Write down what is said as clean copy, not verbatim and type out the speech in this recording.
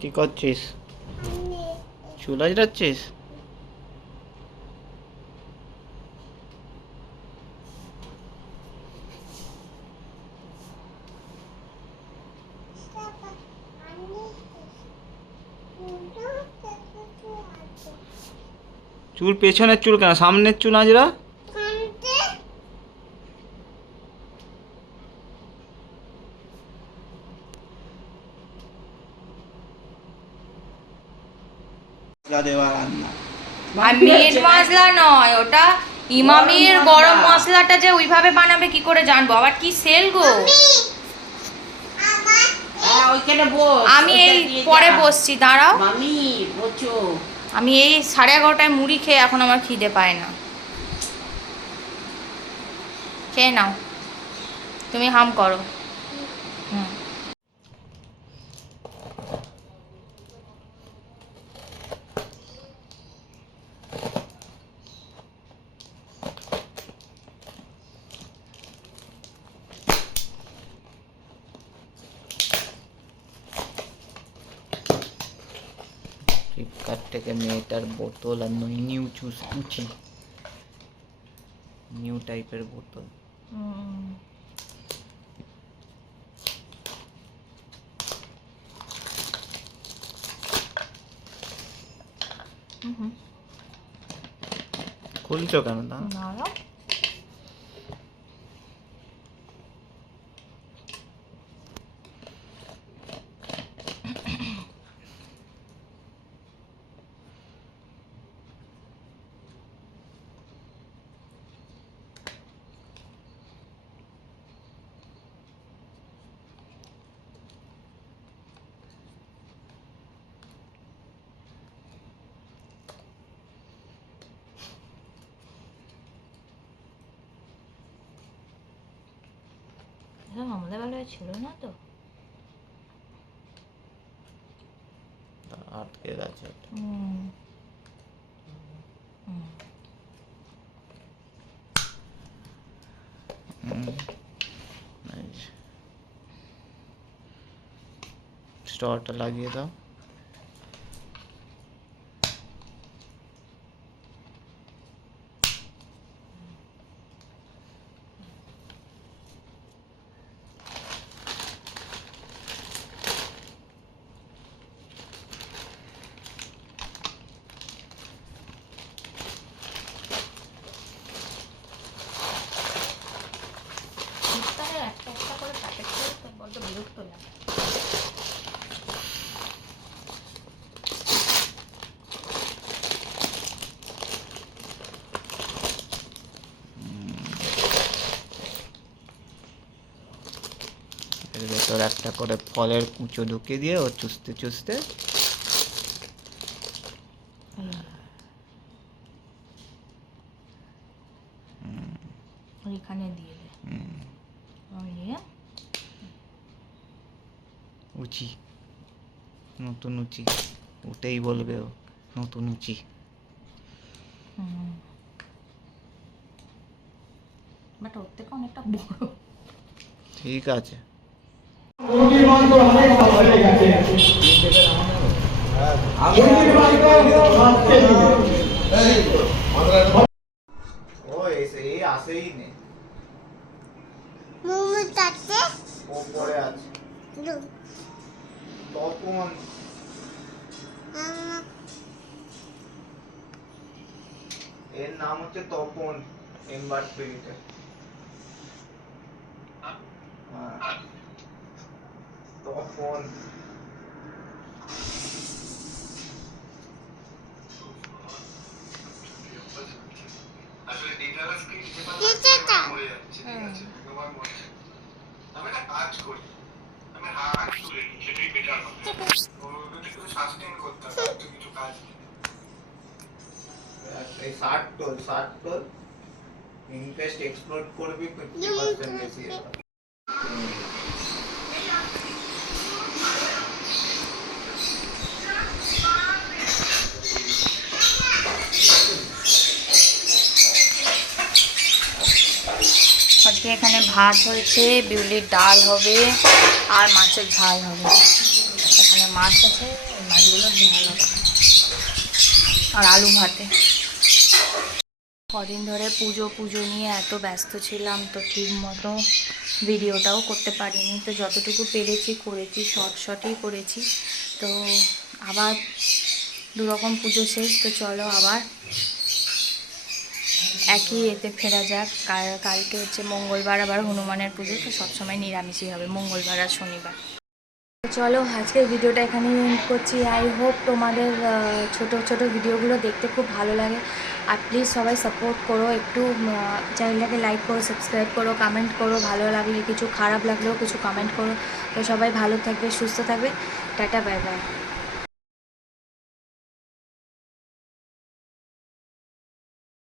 কি করছিস? চুল আঁচড়াচ্ছিস? চুল পেছনের চুল কেন, সামনের চুল আঁচড়া। দেওয়া রান্না আর মিট মশলা নয় ওটা, ইমামির গরম মশলাটা যে ওইভাবে বানাবে কি করে জানবো? আবার কি সেল গো। আমি এই পরে বসছি, দাঁড়াও। আমি এই 11:30টায় মুড়ি খেয়ে এখন আমার খিদে পায় না। খেয়ে নাও, তুমি হাম করো। হুম, ফ্লিপকার্ট থেকে মেয়েটার বোতল আর নিউ কুচি, নিউ টাইপের বোতল। খুলছো কেন? দাঁড়াও। আমাদের বেলায় ছিল না তো, আটকে গেছে। স্টরটা লাগিয়ে দাও। একটা একটা করে প্যাকেট করে বড্ড বিরক্ত লাগে। এর ভেতর একটা করে ফলের কুচো ঢুকিয়ে দিয়ে ও চুষতে চুষতে ওইখানে দিয়ে দে। উচি, নতুন উচি, ওটাই বলবে ও, নতুন উচি। বাট ওর থেকে অনেকটা বড়। ঠিক আছে। ও এসে আসেই নে, ও পড়ে আছে তপন। এর নাম হচ্ছে তপন, এমবার স্পিরিটে। তপন আসলে ডিটারাস কি যে পাতা মরে যাচ্ছে, ঠিক আছে? তোমার মনে আমি একটা কাজ করি, আমি হাত তুলে নিই, সেটাই বেটার হবে। ওটা একটু সাস্টেইন করতে হবে, আর তো কিছু কাজ নেই। এই 60 তোল ইনভেস্ট এক্সপ্লোর করবি 50% বেশি। আজকে এখানে ভাত হয়েছে, বিউলির ডাল হবে আর মাছের ঝাল হবে। এখানে মাছ আছে, এই মাছগুলো ভেঙানো আর আলু ভাতে। কদিন ধরে পুজো নিয়ে এত ব্যস্ত ছিলাম, তো ঠিক মতো ভিডিওটাও করতে পারিনি। তো যতটুকু পেরেছি করেছি, শর্টই করেছি। তো আবার দুরকম পুজো শেষ, তো চলো আবার একই এতে ফেরা যাক। কালকে হচ্ছে মঙ্গলবার, আবার হনুমানের পুজো, তো সবসময় নিরামিষই হবে মঙ্গলবার আর শনিবার। চলো আজকের ভিডিওটা এখানেই এন্ড করছি। আই হোপ তোমাদের ছোট ভিডিওগুলো দেখতে খুব ভালো লাগে। আর প্লিজ সবাই সাপোর্ট করো, একটু চ্যানেলটাকে লাইক করো, সাবস্ক্রাইব করো, কমেন্ট করো, ভালো লাগলে কিছু, খারাপ লাগলেও কিছু কমেন্ট করো। তো সবাই ভালো থাকবে, সুস্থ থাকবে। Tata, bye bye.